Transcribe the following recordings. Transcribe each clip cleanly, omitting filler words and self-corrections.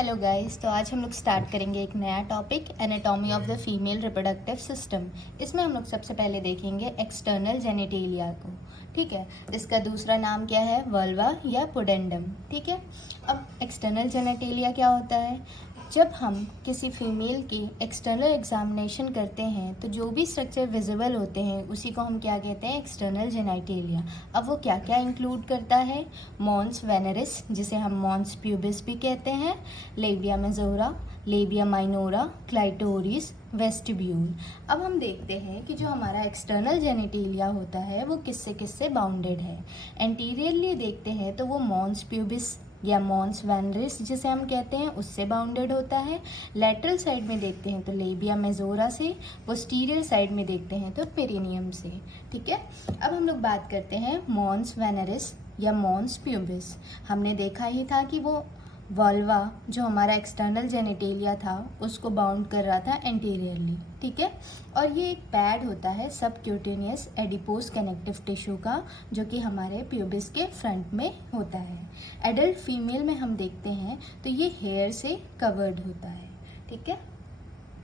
Hello guys, तो आज हम लोग स्टार्ट करेंगे एक नया topic, anatomy of the female reproductive system. इसमें हम लोग सबसे पहले देखेंगे एक्सटर्नल जेनिटेलिया को। ठीक है, इसका दूसरा नाम क्या है? वल्वा या पुडेंडम। ठीक है, अब एक्सटर्नल जेनिटेलिया क्या होता है? जब हम किसी फीमेल की एक्सटर्नल एग्जामिनेशन करते हैं तो जो भी स्ट्रक्चर विजिबल होते हैं उसी को हम क्या कहते हैं? External genitalia. अब वो क्या क्या इंक्लूड करता है? मॉन्स वेनरिस, जिसे हम मॉन्स प्यूबिस भी कहते हैं, labia majora, labia minora, clitoris, vestibule. अब हम देखते हैं कि जो हमारा एक्सटर्नल जेनिटेलिया होता है वो किससे किससे बाउंडेड है। एंटीरियरली देखते हैं तो वो मॉन्स प्यूबिस या मॉन्स वेनरिस जिसे हम कहते हैं उससे बाउंडेड होता है। लेटरल साइड में देखते हैं तो लेबिया मेजोरा से, पोस्टीरियर साइड में देखते हैं तो पेरिनियम से। ठीक है, अब हम लोग बात करते हैं मॉन्स वेनरिस या मॉन्स प्यूबिस। हमने देखा ही था कि वो वल्वा जो हमारा एक्सटर्नल जेनिटेलिया था उसको बाउंड कर रहा था एंटीरियरली। ठीक है, और ये एक पैड होता है सबक्यूटेनियस एडिपोज कनेक्टिव टिश्यू का, जो कि हमारे प्यूबिस के फ्रंट में होता है। एडल्ट फीमेल में हम देखते हैं तो ये हेयर से कवर्ड होता है। ठीक है,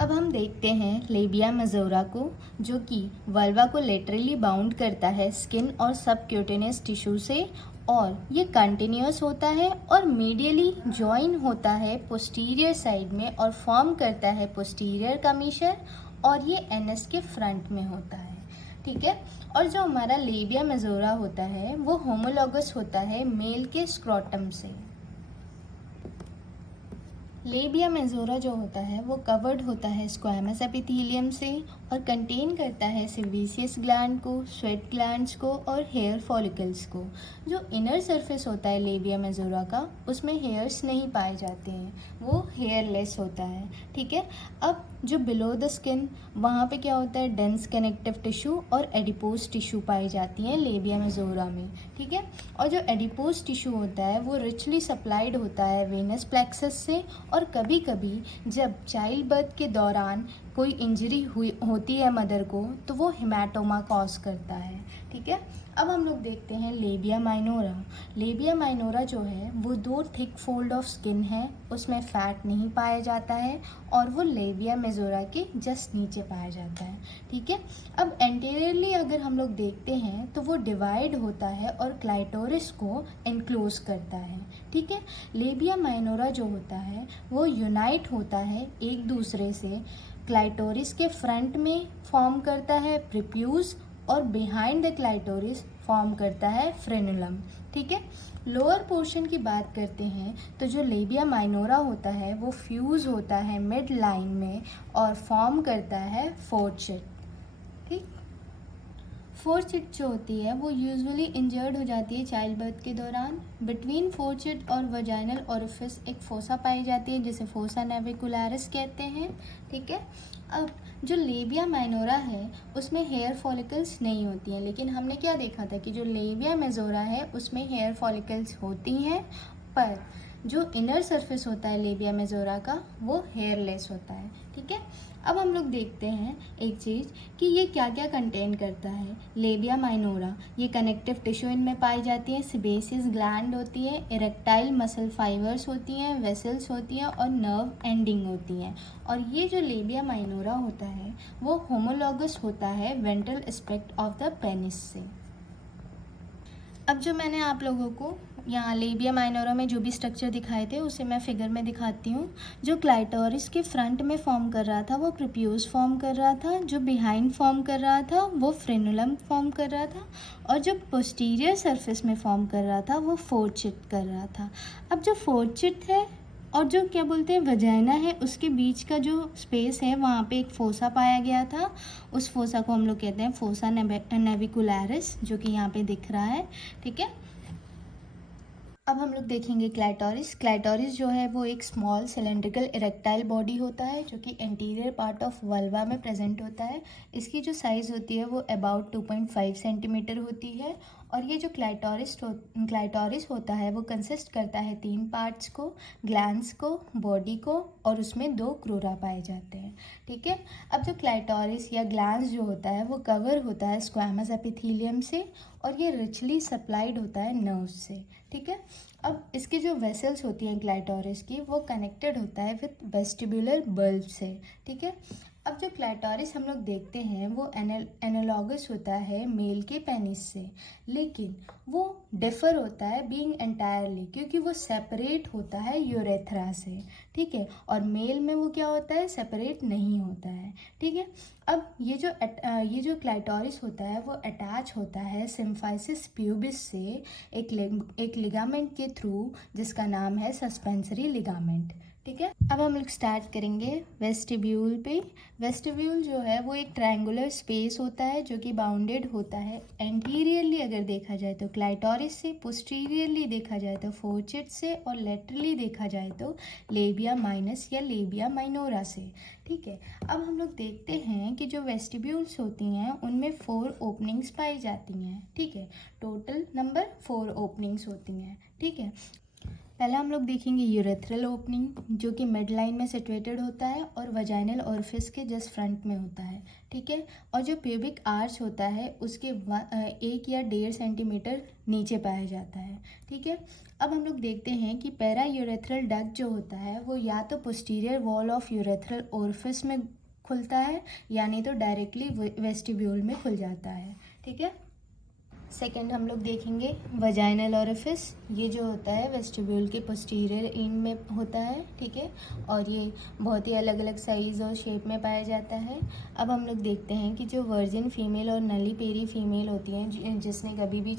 अब हम देखते हैं लेबिया मेजोरा को, जो कि वल्वा को लेटरली बाउंड करता है स्किन और सबक्यूटेनियस टिश्यू से, और ये कंटिन्यूअस होता है और मीडियली जॉइन होता है पोस्टीरियर साइड में और फॉर्म करता है पोस्टीरियर कमीशर, और ये एनएस के फ्रंट में होता है। ठीक है, और जो हमारा लेबिया मेजोरा होता है वो होमोलॉगस होता है मेल के स्क्रोटम से। लेबिया मेजोरा जो होता है वो कवर्ड होता है स्क्वैमस एपिथेलियम से और कंटेन करता है सेबेसियस ग्लैंड को, स्वेट ग्लैंड्स को और हेयर फॉलिकल्स को। जो इनर सरफेस होता है लेबिया मेजोरा का उसमें हेयर्स नहीं पाए जाते हैं, वो हेयरलेस होता है। ठीक है, अब जो बिलो द स्किन वहाँ पे क्या होता है? डेंस कनेक्टिव टिश्यू और एडिपोज टिश्यू पाई जाती हैं लेबिया मेजोरा में। ठीक है, और जो एडिपोज टिश्यू होता है वो रिचली सप्लाइड होता है वेनस प्लेक्सस से, और कभी कभी जब चाइल्ड बर्थ के दौरान कोई इंजरी होती है मदर को तो वो हेमाटोमा कॉज करता है। ठीक है, अब हम लोग देखते हैं लेबिया माइनोरा। लेबिया माइनोरा जो है वो दो थिक फोल्ड ऑफ स्किन है, उसमें फैट नहीं पाया जाता है और वो लेबिया मेजोरा के जस्ट नीचे पाया जाता है। ठीक है, अब एंटीरियरली अगर हम लोग देखते हैं तो वो डिवाइड होता है और क्लाइटोरिस को एनक्लोज करता है। ठीक है, लेबिया माइनोरा जो होता है वो यूनाइट होता है एक दूसरे से, क्लाइटोरिस के फ्रंट में फॉर्म करता है प्रीप्यूज और बिहाइंड द क्लाइटोरिस फॉर्म करता है फ्रेनुलम। ठीक है, लोअर पोर्शन की बात करते हैं तो जो लेबिया माइनोरा होता है वो फ्यूज होता है मिड लाइन में और फॉर्म करता है फोर्चिट। ठीक, फोर्चिट जो होती है वो यूजुअली इंजर्ड हो जाती है चाइल्ड बर्थ के दौरान। बिटवीन फोर्चिट और वजाइनल ओरिफिस एक फोसा पाई जाती है जिसे फोसा नेविकुलरिस कहते हैं। ठीक है, अब जो लेबिया माइनोरा है उसमें हेयर फॉलिकल्स नहीं होती हैं, लेकिन हमने क्या देखा था कि जो लेबिया मेजोरा है उसमें हेयर फॉलिकल्स होती हैं, पर जो इनर सरफेस होता है लेबिया मेजोरा का वो हेयरलेस होता है। ठीक है, अब हम लोग देखते हैं एक चीज़ कि ये क्या क्या कंटेन करता है। लेबिया माइनोरा ये कनेक्टिव टिश्यू इनमें पाई जाती है, सेबेसियस ग्लैंड होती है, इरेक्टाइल मसल फाइबर्स होती हैं, वेसल्स होती हैं और नर्व एंडिंग होती हैं। और ये जो लेबिया माइनोरा होता है वो होमोलॉगस होता है ventral aspect of the penis से। अब जो मैंने आप लोगों को यहाँ लेबिया माइनोरा में जो भी स्ट्रक्चर दिखाए थे उसे मैं फिगर में दिखाती हूँ। जो क्लाइटोरिस के फ्रंट में फॉर्म कर रहा था वो प्रीप्यूज फॉर्म कर रहा था, जो बिहाइंड फॉर्म कर रहा था वो फ्रेनुलम फॉर्म कर रहा था, और जो पोस्टीरियर सरफेस में फॉर्म कर रहा था वो फोर्चिट कर रहा था। अब जो फोर्चिट है और जो क्या बोलते हैं वजाइना है उसके बीच का जो स्पेस है वहाँ पे एक फोसा पाया गया था, उस फोसा को हम लोग कहते हैं फोसा नेविकुलरिस, जो कि यहाँ पे दिख रहा है। ठीक है, अब हम लोग देखेंगे क्लाइटोरिस। क्लाइटोरिस जो है वो एक स्मॉल सिलेंड्रिकल इरेक्टाइल बॉडी होता है जो कि एंटीरियर पार्ट ऑफ वल्वा में प्रेजेंट होता है। इसकी जो साइज़ होती है वो अबाउट 2.5 सेंटीमीटर होती है और ये जो क्लाइटोरिस होता है वो कंसिस्ट करता है 3 पार्ट्स को, ग्लैंड्स को, बॉडी को, और उसमें 2 क्रोरा पाए जाते हैं। ठीक है। अब जो क्लाइटोरिस या ग्लैंड्स जो होता है वो कवर होता है स्क्वैमस एपिथेलियम से, और ये रिचली सप्लाइड होता है नर्व्स से। ठीक है। अब इसकी जो वेसल्स होती हैं क्लाइटोरिस की, वो कनेक्टेड होता है विद वेस्टिबुलर बल्ब से। ठीक है। अब जो क्लाइटोरिस हम लोग देखते हैं वो एनालॉगस होता है मेल के पेनिस से, लेकिन वो डिफर होता है बीइंग एंटायरली, क्योंकि वो सेपरेट होता है यूरेथ्रा से। ठीक है। और मेल में वो क्या होता है, सेपरेट नहीं होता है। ठीक है। अब ये जो क्लाइटोरिस होता है वो अटैच होता है सिम्फाइसिस प्यूबिस से एक लिगामेंट के थ्रू, जिसका नाम है सस्पेंसरी लिगामेंट। ठीक है। अब हम लोग स्टार्ट करेंगे वेस्टिब्यूल पे। वेस्टिब्यूल जो है वो एक ट्रायंगुलर स्पेस होता है जो कि बाउंडेड होता है एंटीरियरली अगर देखा जाए तो क्लाइटोरिस से, पोस्टीरियरली देखा जाए तो फोर्सेट से, और लेटरली देखा जाए तो लेबिया माइनस या लेबिया माइनोरा से। ठीक है। अब हम लोग देखते हैं कि जो वेस्टिब्यूल्स होती हैं उनमें 4 ओपनिंग्स पाई जाती हैं। ठीक है। टोटल नंबर 4 ओपनिंग्स होती हैं। ठीक है। पहला हम लोग देखेंगे यूरेथ्रल ओपनिंग, जो कि मिड लाइन में सिचुएटेड होता है और वजाइनल ओरिफिस के जस्ट फ्रंट में होता है। ठीक है। और जो प्यूबिक आर्च होता है उसके 1 या 1.5 सेंटीमीटर नीचे पाया जाता है। ठीक है। अब हम लोग देखते हैं कि पैरा यूरेथ्रल डक्ट जो होता है वो या तो posterior wall of urethral orifice में खुलता है, या नहीं तो डायरेक्टली वेस्टिब्यूल में खुल जाता है। ठीक है। सेकेंड हम लोग देखेंगे वजाइनल ओरिफिस। ये जो होता है वेस्टिब्यूल के पोस्टीरियर एंड में होता है। ठीक है। और ये बहुत ही अलग अलग साइज़ और शेप में पाया जाता है। अब हम लोग देखते हैं कि जो वर्जिन फीमेल और नली पेरी फीमेल होती हैं, जिसने कभी भी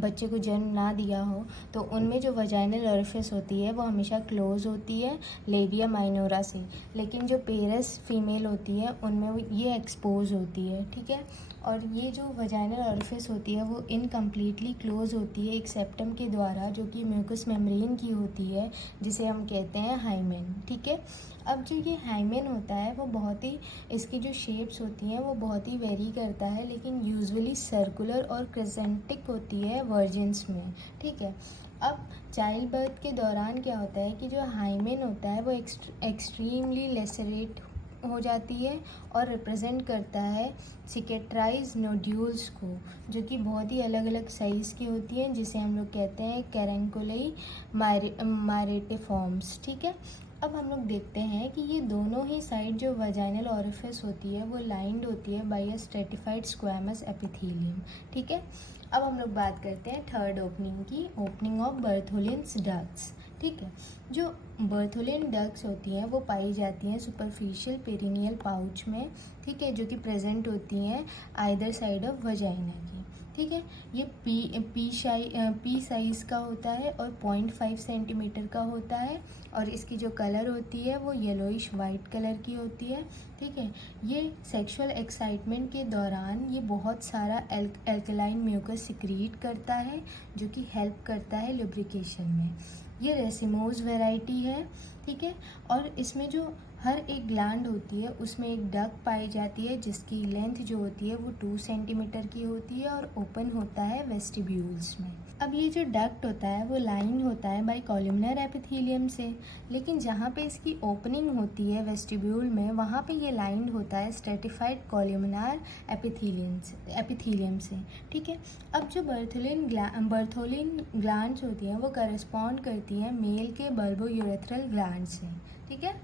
बच्चे को जन्म ना दिया हो, तो उनमें जो वजाइनल ओरिफिस होती है वो हमेशा क्लोज होती है लेबिया माइनोरा से, लेकिन जो पेरस फीमेल होती है उनमें ये एक्सपोज होती है। ठीक है। और ये जो वजाइनल ओरिफिस होती है वो इनकम्प्लीटली क्लोज होती है एक सेप्टम के द्वारा, जो कि म्यूकस मेम्ब्रेन की होती है, जिसे हम कहते हैं हाइमेन। ठीक है। अब जो ये हाइमेन होता है वो बहुत ही, इसकी जो शेप्स होती हैं वो बहुत ही वेरी करता है, लेकिन यूजुअली सर्कुलर और क्रिसेंटिक होती है वर्जिन्स में। ठीक है। अब चाइल्ड बर्थ के दौरान क्या होता है कि जो हाइमेन होता है वो एक्सट्रीमली लेसरेट हो जाती है और रिप्रेजेंट करता है सिकेट्राइज नोड्यूल्स को, जो कि बहुत ही अलग अलग साइज़ की होती हैं, जिसे हम लोग कहते हैं कैरेंकुलई मारेटिफॉर्म्स। ठीक है। अब हम लोग देखते हैं कि ये दोनों ही साइड जो वजाइनल ओरिफिस होती है वो लाइंड होती है बाय अ स्ट्रेटिफाइड स्क्वैमस एपिथेलियम। ठीक है। अब हम लोग बात करते हैं थर्ड ओपनिंग की, ओपनिंग ऑफ बर्थोलिन्स डक्ट्स। ठीक है। जो बर्थोलिन डक्ट्स होती हैं वो पाई जाती हैं सुपरफिशियल पेरिनियल पाउच में। ठीक है। जो कि प्रेजेंट होती हैं आइदर साइड ऑफ वजाइना की। ठीक है। ये पी साइज़ का होता है और 0.5 सेंटीमीटर का होता है, और इसकी जो कलर होती है वो येलोइश वाइट कलर की होती है। ठीक है। ये सेक्सुअल एक्साइटमेंट के दौरान ये बहुत सारा एल्कलाइन म्यूकस सिक्रीट करता है, जो कि हेल्प करता है लुब्रिकेशन में। ये रेसिमोज वैरायटी है। ठीक है। और इसमें जो हर एक ग्लैंड होती है उसमें एक डक्ट पाई जाती है, जिसकी लेंथ जो होती है वो 2 सेंटीमीटर की होती है और ओपन होता है वेस्टिब्यूल्स में। अब ये जो डक्ट होता है वो लाइन होता है बाय कॉलमनर एपिथेलियम से, लेकिन जहाँ पे इसकी ओपनिंग होती है वेस्टिब्यूल में, वहाँ पे ये लाइन होता है स्ट्रेटिफाइड कॉलमनर एपिथेलियम से। ठीक है। अब जो बर्थोलिन ग्लैंड्स होती हैं वो करस्पॉन्ड करती हैं मेल के बल्बोयूरेथ्रल ग्लैंड से। ठीक है।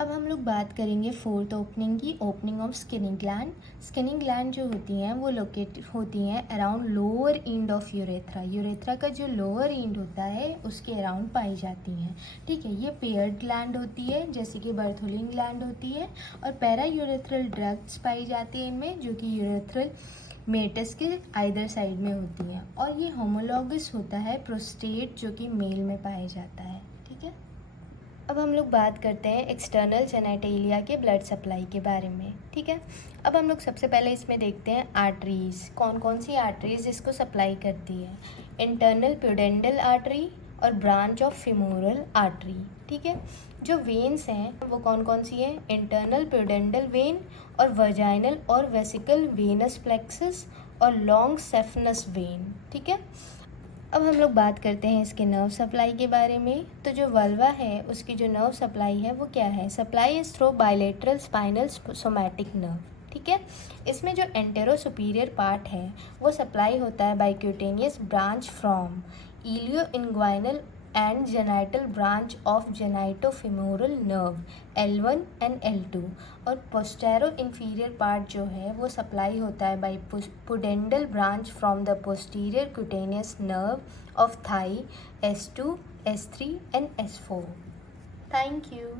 अब हम लोग बात करेंगे फोर्थ ओपनिंग की, opening of skinning gland. Skinning gland जो होती हैं वो लोकेट होती हैं around lower end of urethra. Urethra का जो लोअर एंड होता है उसके अराउंड पाई जाती हैं। ठीक है। ये पेयर्ड ग्लैंड होती है जैसे कि बर्थोलिन ग्लैंड होती है, और पैरा यूरेथ्रल डक्ट्स पाई जाती हैं इनमें, जो कि यूरेथ्रल मेटस के आइदर साइड में होती हैं। और ये होमोलॉगस होता है प्रोस्टेट, जो कि मेल में पाया जाता है। ठीक है। अब हम लोग बात करते हैं एक्सटर्नल जेनेटेलिया के ब्लड सप्लाई के बारे में। ठीक है। अब हम लोग सबसे पहले इसमें देखते हैं आर्टरीज, कौन कौन सी आर्टरीज इसको सप्लाई करती है। इंटरनल प्यूडेंडल आर्टरी और ब्रांच ऑफ फिमोरल आर्टरी। ठीक है। जो वेन्स हैं वो कौन कौन सी हैं, इंटरनल प्यूडेंडल वेन और वजाइनल और वेसिकल वेनस प्लेक्सस और लॉन्ग सेफनस वेन। ठीक है, अब हम लोग बात करते हैं इसके नर्व सप्लाई के बारे में। तो जो वल्वा है उसकी जो नर्व सप्लाई है वो क्या है? Supply is through bilateral spinal somatic nerve. ठीक है, इसमें जो एंटेरो सुपीरियर पार्ट है वो सप्लाई होता है by cutaneous branch from ilioinguinal and genital branch of genitofemoral nerve L1 and L2। और पोस्टेरो इंफीरियर पार्ट जो है वो सप्लाई होता है by pudendal branch from the posterior cutaneous nerve of thigh S2, S3 and S4। Thank you.